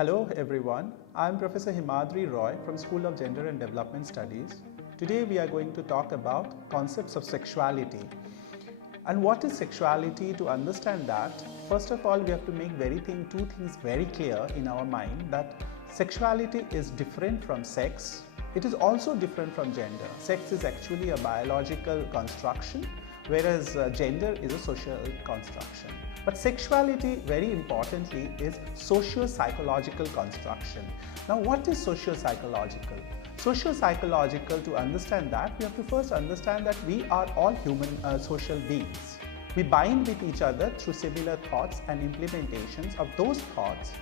Hello everyone, I am Professor Himadri Roy from School of Gender and Development Studies. Today we are going to talk about concepts of sexuality. And what is sexuality? To understand that, first of all we have to make two things very clear in our mind, that sexuality is different from sex. It is also different from gender. Sex is actually a biological construction, whereas gender is a social construction. But sexuality, very importantly, is socio-psychological construction. Now, what is socio-psychological? Socio-psychological, to understand that, we have to first understand that we are all human social beings. We bind with each other through similar thoughts and implementations of those thoughts.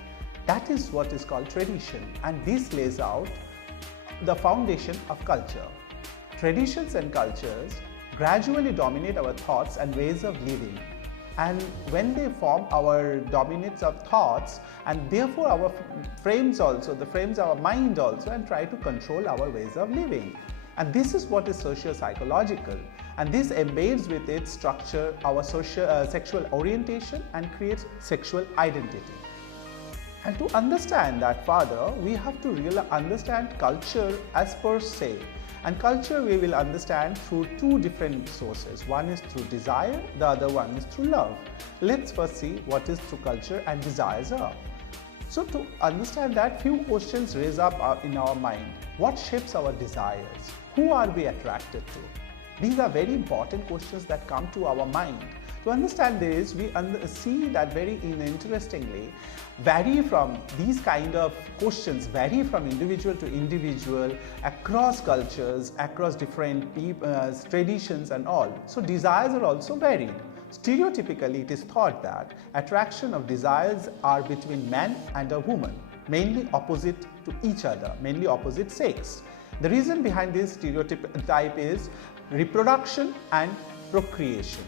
That is what is called tradition, and this lays out the foundation of culture. Traditions and cultures gradually dominate our thoughts and ways of living. And when they form our dominance of thoughts, and therefore our frames also, the frames our mind also, and try to control our ways of living. And this is what is socio-psychological. And this embeds with its structure our sexual orientation and creates sexual identity. And to understand that further, we have to really understand culture as per se. And culture we will understand through two different sources. One is through desire, the other one is through love. Let's first see what is through culture and desires are. So to understand that, few questions raise up in our mind. What shapes our desires? Who are we attracted to? These are very important questions that come to our mind. To understand this, we see that very interestingly, these kind of questions vary from individual to individual, across cultures, across different traditions and all. So desires are also varied. Stereotypically, it is thought that attraction of desires are between man and a woman, mainly opposite to each other, mainly opposite sex. The reason behind this stereotype is reproduction and procreation.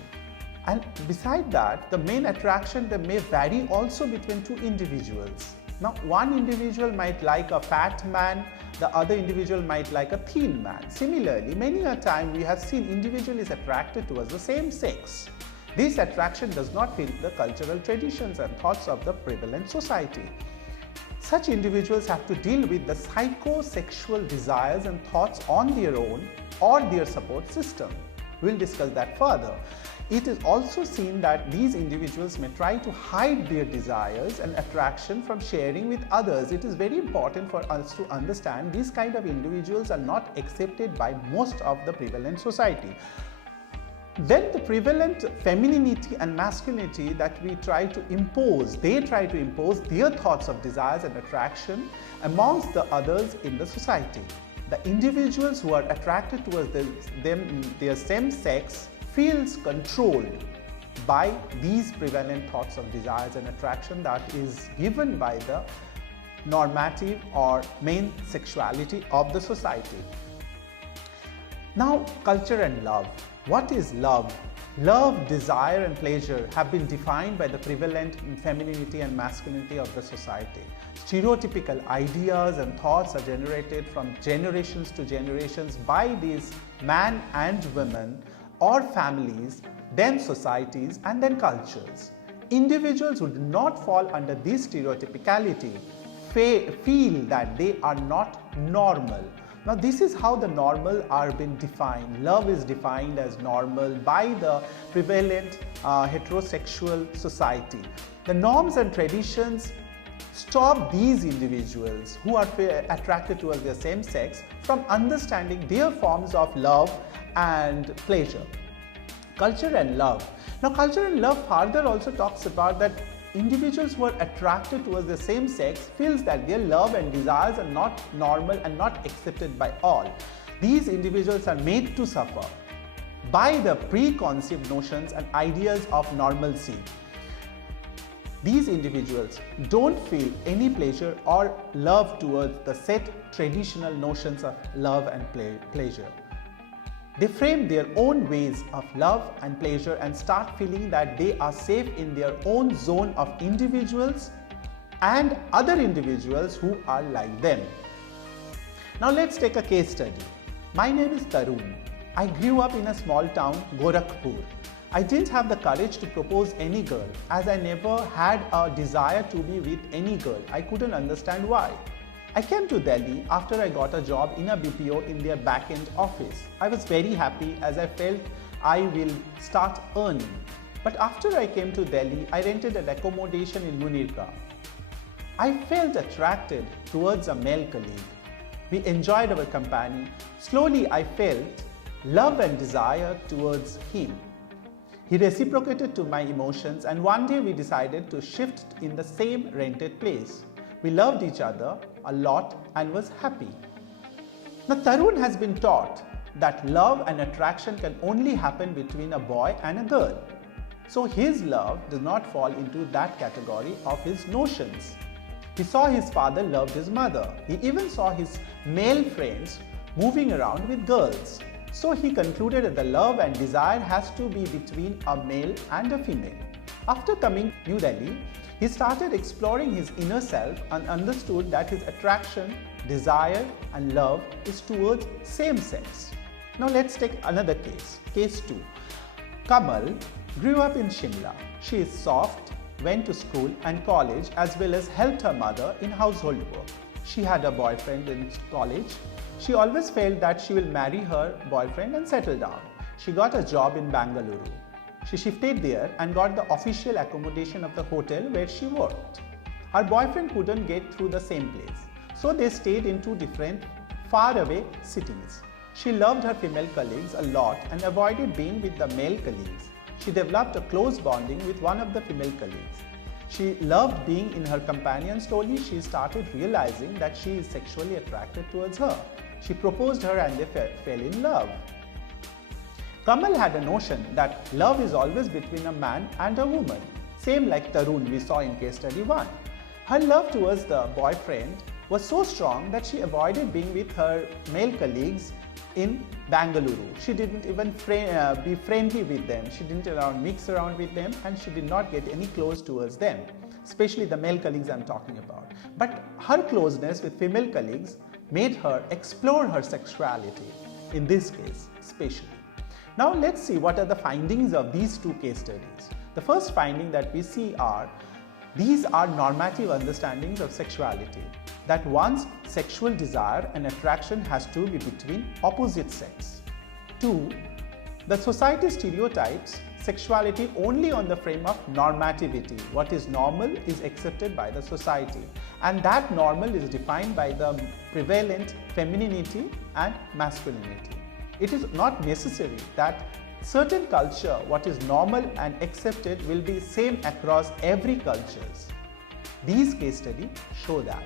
And beside that, the main attraction may vary also between two individuals. Now, one individual might like a fat man, the other individual might like a thin man. Similarly, many a time we have seen individual is attracted towards the same sex. This attraction does not fit the cultural traditions and thoughts of the prevalent society. Such individuals have to deal with the psychosexual desires and thoughts on their own or their support system. We'll discuss that further. It is also seen that these individuals may try to hide their desires and attraction from sharing with others. It is very important for us to understand these kind of individuals are not accepted by most of the prevalent society. Then the prevalent femininity and masculinity that we try to impose, they try to impose their thoughts of desires and attraction amongst the others in the society. The individuals who are attracted towards their same sex feels controlled by these prevalent thoughts of desires and attraction that is given by the normative or main sexuality of the society. Now, culture and love. What is love? Love, desire and pleasure have been defined by the prevalent femininity and masculinity of the society. Stereotypical ideas and thoughts are generated from generations to generations by these men and women or families, then societies and then cultures. Individuals who do not fall under this stereotypicality feel that they are not normal. Now, this is how the normal are being defined. Love is defined as normal by the prevalent heterosexual society. The norms and traditions stop these individuals who are attracted towards their same sex from understanding their forms of love and pleasure. Culture and love. Now, culture and love further also talks about that individuals who are attracted towards the same sex feels that their love and desires are not normal and not accepted by all. These individuals are made to suffer by the preconceived notions and ideas of normalcy. These individuals don't feel any pleasure or love towards the set traditional notions of love and pleasure. They frame their own ways of love and pleasure and start feeling that they are safe in their own zone of individuals and other individuals who are like them. Now let's take a case study. My name is Tarun. I grew up in a small town, Gorakhpur. I didn't have the courage to propose any girl, as I never had a desire to be with any girl. I couldn't understand why. I came to Delhi after I got a job in a BPO in their back-end office. I was very happy as I felt I will start earning. But after I came to Delhi, I rented an accommodation in Munirka. I felt attracted towards a male colleague. We enjoyed our company. Slowly I felt love and desire towards him. He reciprocated to my emotions, and one day we decided to shift in the same rented place. We loved each other a lot and was happy. Now Tarun has been taught that love and attraction can only happen between a boy and a girl. So his love does not fall into that category of his notions. He saw his father loved his mother. He even saw his male friends moving around with girls. So he concluded that the love and desire has to be between a male and a female. After coming to New Delhi, he started exploring his inner self and understood that his attraction, desire and love is towards same sex. Now let's take another case. Case 2. Kamal grew up in Shimla. She is soft, went to school and college as well as helped her mother in household work. She had a boyfriend in college. She always felt that she will marry her boyfriend and settle down. She got a job in Bangalore. She shifted there and got the official accommodation of the hotel where she worked. Her boyfriend couldn't get through the same place, so they stayed in two different faraway cities. She loved her female colleagues a lot and avoided being with the male colleagues. She developed a close bonding with one of the female colleagues. She loved being in her company, and slowly she started realizing that she is sexually attracted towards her. She proposed her and they fell in love. Kamal had a notion that love is always between a man and a woman, same like Tarun we saw in case study 1. Her love towards the boyfriend was so strong that she avoided being with her male colleagues in Bangalore. She didn't even be friendly with them. She didn't mix around with them, and she did not get any close towards them, especially the male colleagues I'm talking about. But her closeness with female colleagues made her explore her sexuality, in this case especially. Now let's see what are the findings of these two case studies. The first finding that we see are, these are normative understandings of sexuality, that one's sexual desire and attraction has to be between opposite sex. 2. The society stereotypes sexuality only on the frame of normativity. What is normal is accepted by the society, and that normal is defined by the prevalent femininity and masculinity. It is not necessary that certain culture, what is normal and accepted, will be same across every cultures. These case studies show that.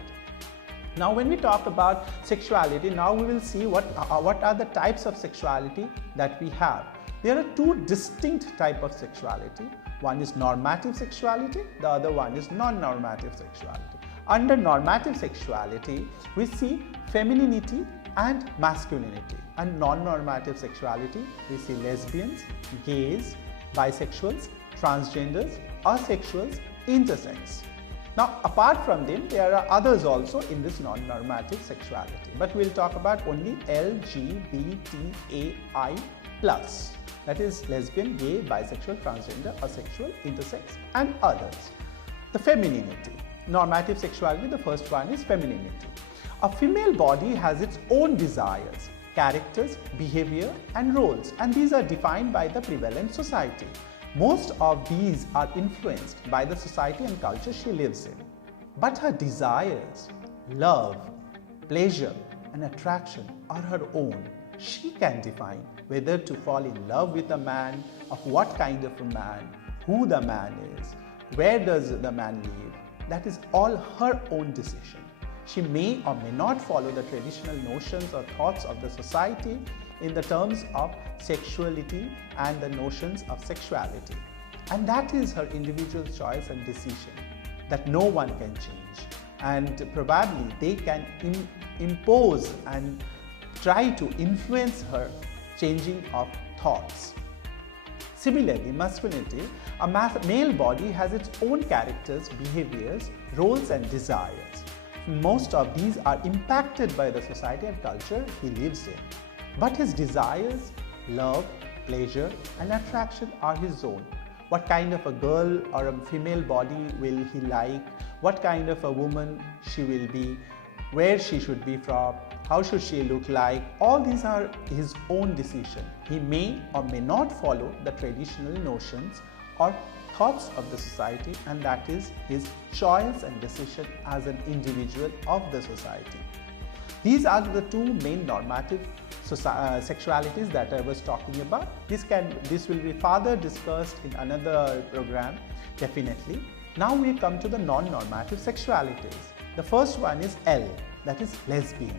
Now when we talk about sexuality, now we will see what are the types of sexuality that we have. There are two distinct types of sexuality. One is normative sexuality, the other one is non-normative sexuality. Under normative sexuality, we see femininity and masculinity. And non-normative sexuality, we see lesbians, gays, bisexuals, transgenders, asexuals, intersex. Now apart from them, there are others also in this non-normative sexuality, but we'll talk about only LGBTAI+. That is lesbian, gay, bisexual, transgender, asexual, intersex and others. The femininity. Normative sexuality, the first one is femininity. A female body has its own desires, characters, behavior and roles, and these are defined by the prevalent society. Most of these are influenced by the society and culture she lives in. But her desires, love, pleasure and attraction are her own. She can define whether to fall in love with a man, of what kind of a man, who the man is, where does the man live. That is all her own decision. She may or may not follow the traditional notions or thoughts of the society in the terms of sexuality and the notions of sexuality. And that is her individual choice and decision that no one can change. And probably they can impose and try to influence her changing of thoughts. Similarly, masculinity, a male body has its own characters, behaviors, roles and desires. Most of these are impacted by the society and culture he lives in. But his desires, love, pleasure and attraction are his own. What kind of a girl or a female body will he like? What kind of a woman she will be? Where she should be from? How should she look like? All these are his own decision. He may or may not follow the traditional notions or thoughts of the society, and that is his choice and decision as an individual of the society. These are the two main normative sexualities that I was talking about. This will be further discussed in another program, definitely. Now we come to the non-normative sexualities. The first one is L, that is lesbian.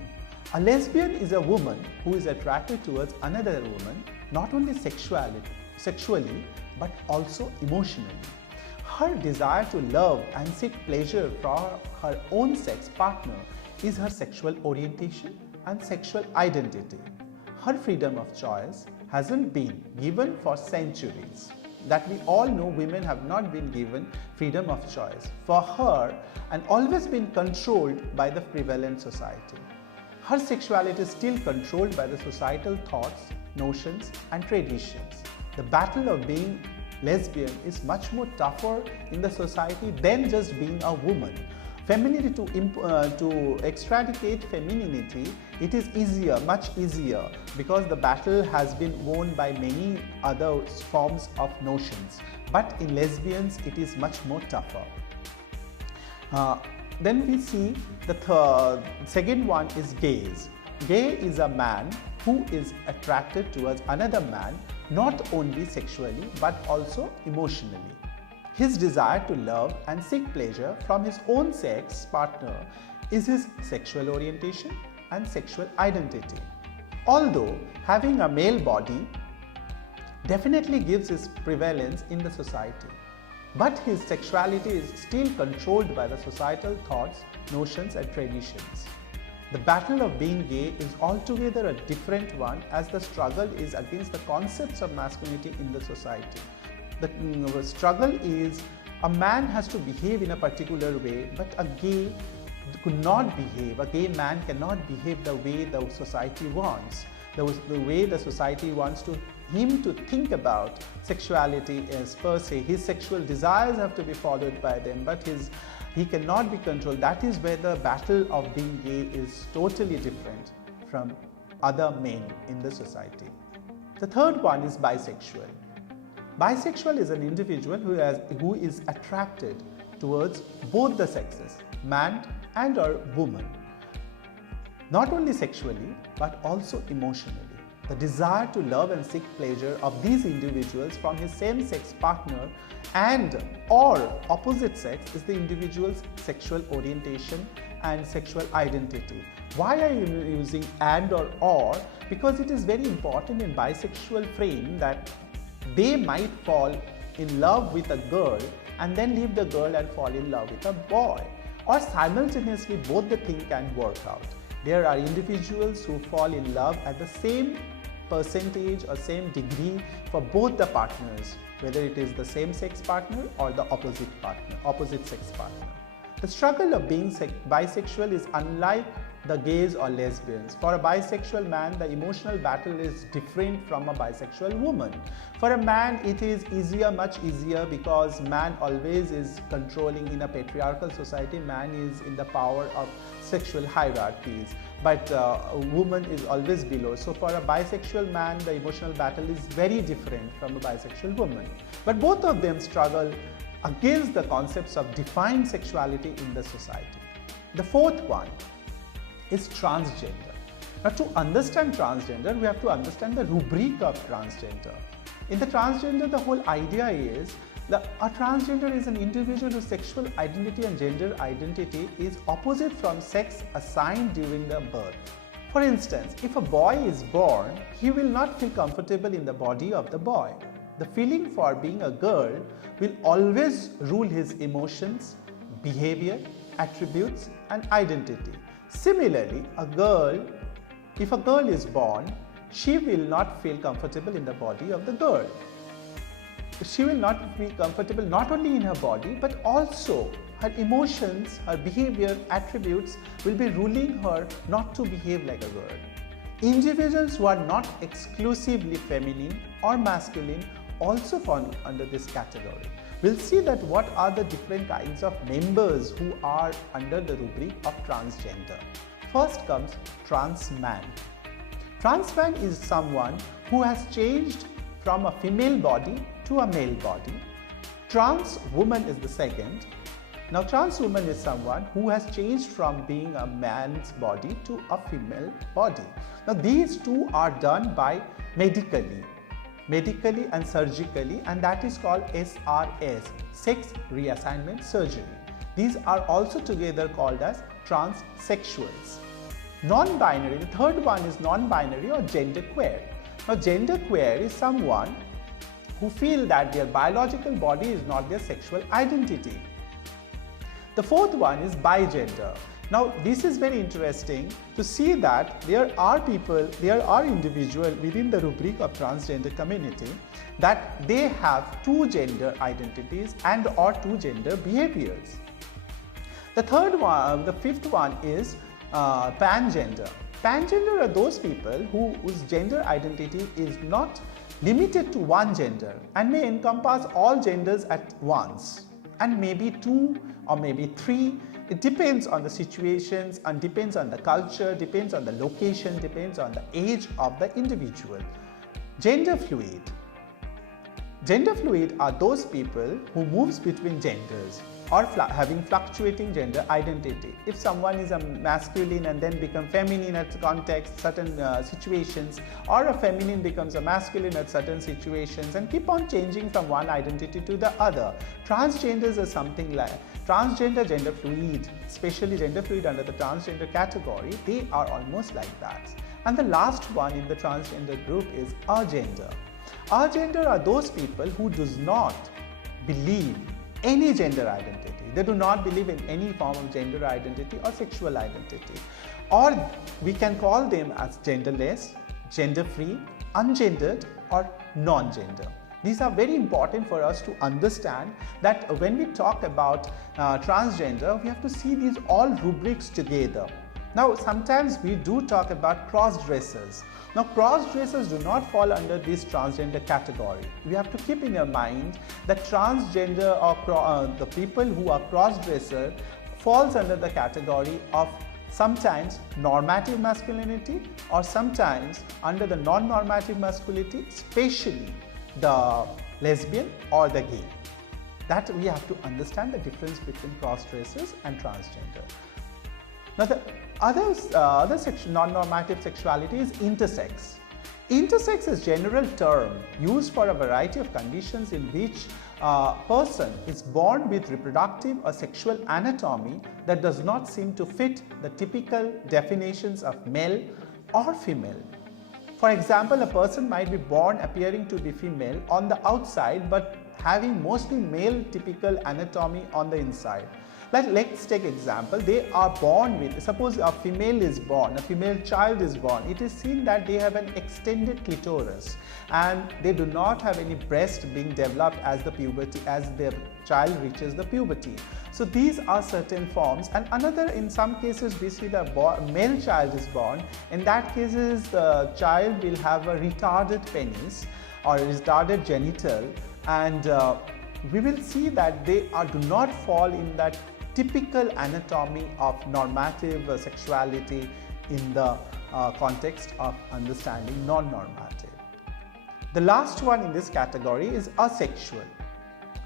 A lesbian is a woman who is attracted towards another woman, not only sexually, but also emotionally. Her desire to love and seek pleasure from her own sex partner is her sexual orientation and sexual identity. Her freedom of choice hasn't been given for centuries. That we all know, women have not been given freedom of choice for her and always been controlled by the prevalent society. Her sexuality is still controlled by the societal thoughts, notions and traditions. The battle of being lesbian is much more tougher in the society than just being a woman. Femininity, to extradicate femininity, it is easier, much easier, because the battle has been won by many other forms of notions. But in lesbians, it is much more tougher. Then we see the second one is gays. Gay is a man who is attracted towards another man, not only sexually but also emotionally. His desire to love and seek pleasure from his own sex partner is his sexual orientation and sexual identity. Although having a male body definitely gives his prevalence in the society, but his sexuality is still controlled by the societal thoughts, notions and traditions. The battle of being gay is altogether a different one, as the struggle is against the concepts of masculinity in the society. The struggle is a man has to behave in a particular way, but a gay could not behave. A gay man cannot behave the way the society wants. The way the society wants him to think about sexuality is per se. His sexual desires have to be followed by them, but he cannot be controlled. That is where the battle of being gay is totally different from other men in the society. The third one is bisexual. Bisexual is an individual who is attracted towards both the sexes, man and or woman, not only sexually but also emotionally. The desire to love and seek pleasure of these individuals from his same-sex partner and or opposite sex is the individual's sexual orientation and sexual identity. Why are you using and or? Because it is very important in bisexual frame that they might fall in love with a girl and then leave the girl and fall in love with a boy, or simultaneously both the thing can work out. There are individuals who fall in love at the same percentage or same degree for both the partners, whether it is the same sex partner or the opposite sex partner. The struggle of being bisexual is unlike the gays or lesbians. For a bisexual man, the emotional battle is different from a bisexual woman. For a man, it is much easier, because man always is controlling. In a patriarchal society, man is in the power of sexual hierarchies, but a woman is always below. So for a bisexual man, the emotional battle is very different from a bisexual woman. But both of them struggle against the concepts of defined sexuality in the society. The fourth one is transgender. Now, to understand transgender, we have to understand the rubric of transgender. In the transgender, the whole idea is that a transgender is an individual whose sexual identity and gender identity is opposite from sex assigned during the birth. For instance, if a boy is born, he will not feel comfortable in the body of the boy. The feeling for being a girl will always rule his emotions, behavior, attributes, and identity. Similarly, if a girl is born, she will not feel comfortable in the body of the girl. She will not be comfortable not only in her body, but also her emotions, her behavior, attributes will be ruling her not to behave like a girl. Individuals who are not exclusively feminine or masculine also fall under this category. We'll see that what are the different kinds of members who are under the rubric of transgender. First comes trans man. Trans man is someone who has changed from a female body to a male body. Trans woman is the second. Now, trans woman is someone who has changed from being a man's body to a female body. Now, these two are done by medically and surgically, and that is called SRS, sex reassignment surgery. These are also together called as transsexuals. Non-binary, the third one is non-binary or genderqueer. Now, genderqueer is someone who feel that their biological body is not their sexual identity. The fourth one is bigender. Now, this is very interesting to see that there are individuals within the rubric of transgender community that they have two gender identities and or two gender behaviors. The fifth one is pangender. Pangender are those people whose gender identity is not limited to one gender and may encompass all genders at once, and maybe two or maybe three. It depends on the situations and depends on the culture, depends on the location, depends on the age of the individual. Gender fluid. Gender fluid are those people who moves between genders or having fluctuating gender identity. If someone is a masculine and then become feminine at context, certain situations, or a feminine becomes a masculine at certain situations and keep on changing from one identity to the other. Transgenders are something like transgender, gender fluid, especially gender fluid under the transgender category, they are almost like that. And the last one in the transgender group is agender. Agender are those people who does not believe any gender identity. They do not believe in any form of gender identity or sexual identity. Or we can call them as genderless, gender-free, ungendered or non-gender. These are very important for us to understand that when we talk about transgender, we have to see these all rubrics together. Now, sometimes we do talk about cross-dressers. Now, cross-dressers do not fall under this transgender category. We have to keep in your mind that transgender or the people who are cross-dresser falls under the category of sometimes normative masculinity or sometimes under the non-normative masculinity, especially the lesbian or the gay. That we have to understand the difference between cross-dressers and transgender. Now, the other non-normative sexuality is intersex. Intersex is a general term used for a variety of conditions in which a person is born with reproductive or sexual anatomy that does not seem to fit the typical definitions of male or female. For example, a person might be born appearing to be female on the outside but having mostly male typical anatomy on the inside. Let's take example, they are born with, suppose a female is born, a female child is born, it is seen that they have an extended clitoris and they do not have any breast being developed as their child reaches the puberty. So these are certain forms, and another, in some cases we see the male child is born, in that cases the child will have a retarded penis or retarded genital, and we will see that they do not fall in that typical anatomy of normative sexuality in the context of understanding non-normative. The last one in this category is asexual.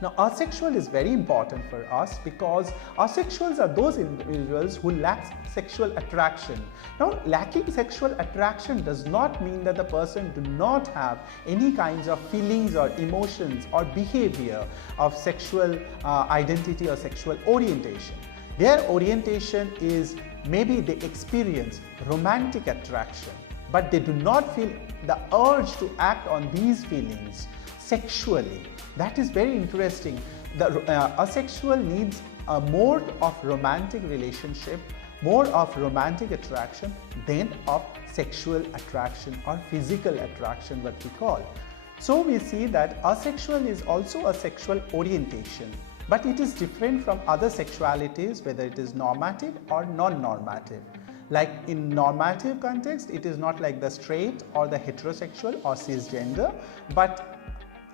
Now, asexual is very important for us because asexuals are those individuals who lack sexual attraction. Now, lacking sexual attraction does not mean that the person do not have any kinds of feelings or emotions or behavior of sexual identity or sexual orientation. Their orientation is maybe they experience romantic attraction, but they do not feel the urge to act on these feelings sexually. That is very interesting. The asexual needs a more of romantic relationship, more of romantic attraction than of sexual attraction or physical attraction, what we call. So we see that asexual is also a sexual orientation, but it is different from other sexualities, whether it is normative or non-normative. Like in normative context, it is not like the straight or the heterosexual or cisgender, but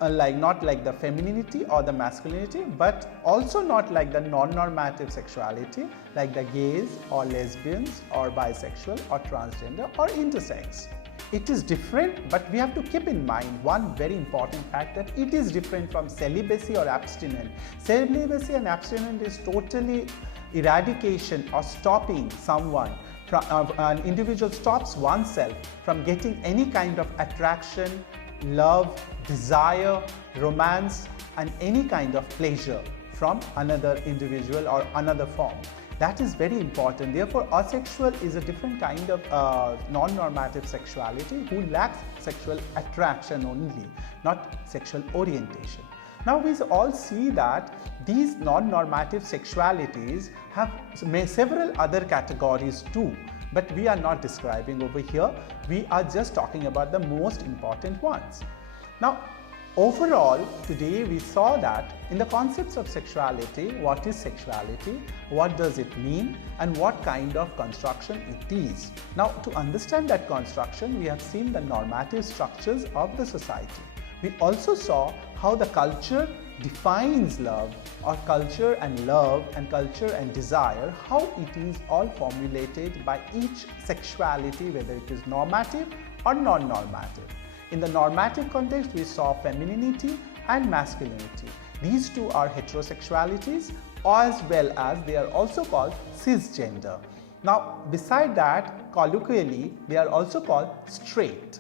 not like the femininity or the masculinity, but also not like the non-normative sexuality, like the gays or lesbians or bisexual or transgender or intersex. It is different, but we have to keep in mind one very important fact, that it is different from celibacy or abstinence. Celibacy and abstinence is totally eradication or stopping someone from, an individual stops oneself from getting any kind of attraction, love, desire, romance and any kind of pleasure from another individual or another form. That is very important. Therefore, asexual is a different kind of non-normative sexuality who lacks sexual attraction only, not sexual orientation. Now we all see that these non-normative sexualities have several other categories too, but we are not describing over here. We are just talking about the most important ones. Now, overall, today we saw that in the concepts of sexuality, what is sexuality, what does it mean, and what kind of construction it is. Now, to understand that construction, we have seen the normative structures of the society. We also saw how the culture defines love, or culture and love and culture and desire, how it is all formulated by each sexuality, whether it is normative or non-normative. In the normative context, we saw femininity and masculinity. These two are heterosexualities, as well as they are also called cisgender. Now, beside that, colloquially, they are also called straight.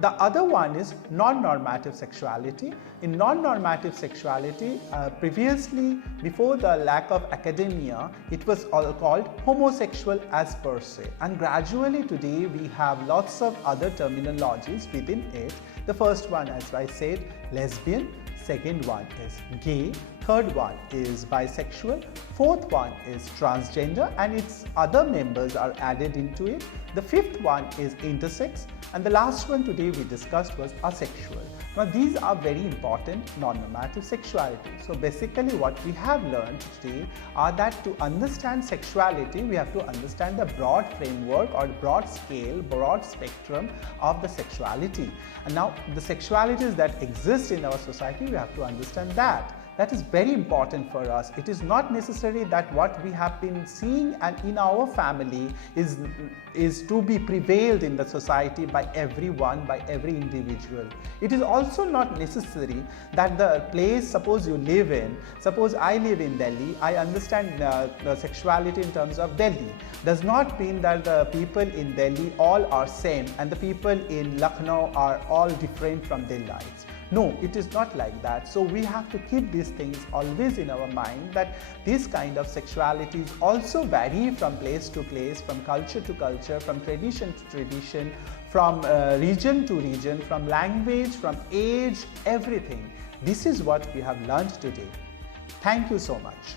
The other one is non-normative sexuality. In non-normative sexuality, previously, before the lack of academia, it was all called homosexual as per se. And gradually today, we have lots of other terminologies within it. The first one, as I said, lesbian. Second one is gay. Third one is bisexual. Fourth one is transgender, and its other members are added into it. The fifth one is intersex. And the last one today we discussed was asexual. Now these are very important non-normative sexuality. So basically what we have learned today are that to understand sexuality, we have to understand the broad framework or broad scale, broad spectrum of the sexuality. And now the sexualities that exist in our society, we have to understand that. That is very important for us. It is not necessary that what we have been seeing and in our family is to be prevailed in the society by everyone, by every individual. It is also not necessary that the place, suppose you live in, suppose I live in Delhi, I understand the sexuality in terms of Delhi. Does not mean that the people in Delhi all are same and the people in Lucknow are all different from Delhiites. No, it is not like that. So we have to keep these things always in our mind, that this kind of sexualities also vary from place to place, from culture to culture, from tradition to tradition, from region to region, from language, from age, everything. This is what we have learned today. Thank you so much.